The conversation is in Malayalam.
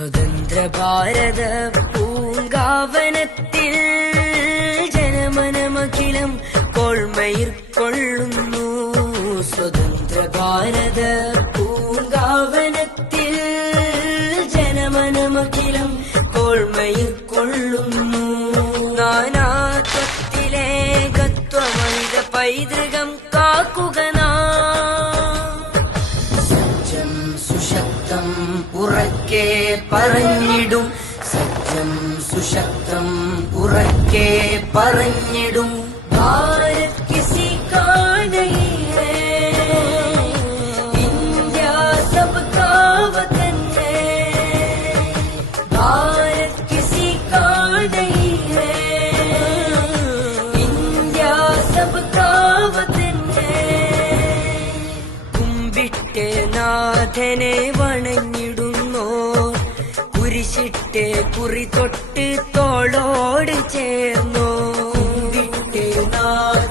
സ്വതന്ത്ര ഭാരത പൂങ്കാവനത്തിൽ ജനമനമഖിലം കോൾമയിർ കൊള്ളുന്നു. സ്വതന്ത്ര ഭാരത പൂങ്കാവനത്തിൽ ജനമനമഖിലം കോൾമയിർ കൊള്ളുന്നു. നാനാത്വത്തിലെ ഗത്വമൈത പൈതൃകം കാക്കുക സജ്ജം സുശക്തം ഉറക്കെ പറഞ്ഞിടും. സജ്ജം സുശക്തം ഉറക്കെ പറഞ്ഞിടും. ഭാരത് കിസി കാ നഹീ ഹൈ, ഇന്ത്യ സബ്കാ വതൻ ഹൈ. ഭാരത് കിസി കാ നഹീ ഹൈ, ഇന്ത്യ സബ്കാ വതൻ ഹൈ. കുമ്പിട്ട് നാഥനെ വണങ്ങിടുന്നോ, കുരിശിട്ട് കുറി തൊട്ട് തോളോട് ചേർന്നോ. കുമ്പിട്ട് നാഥ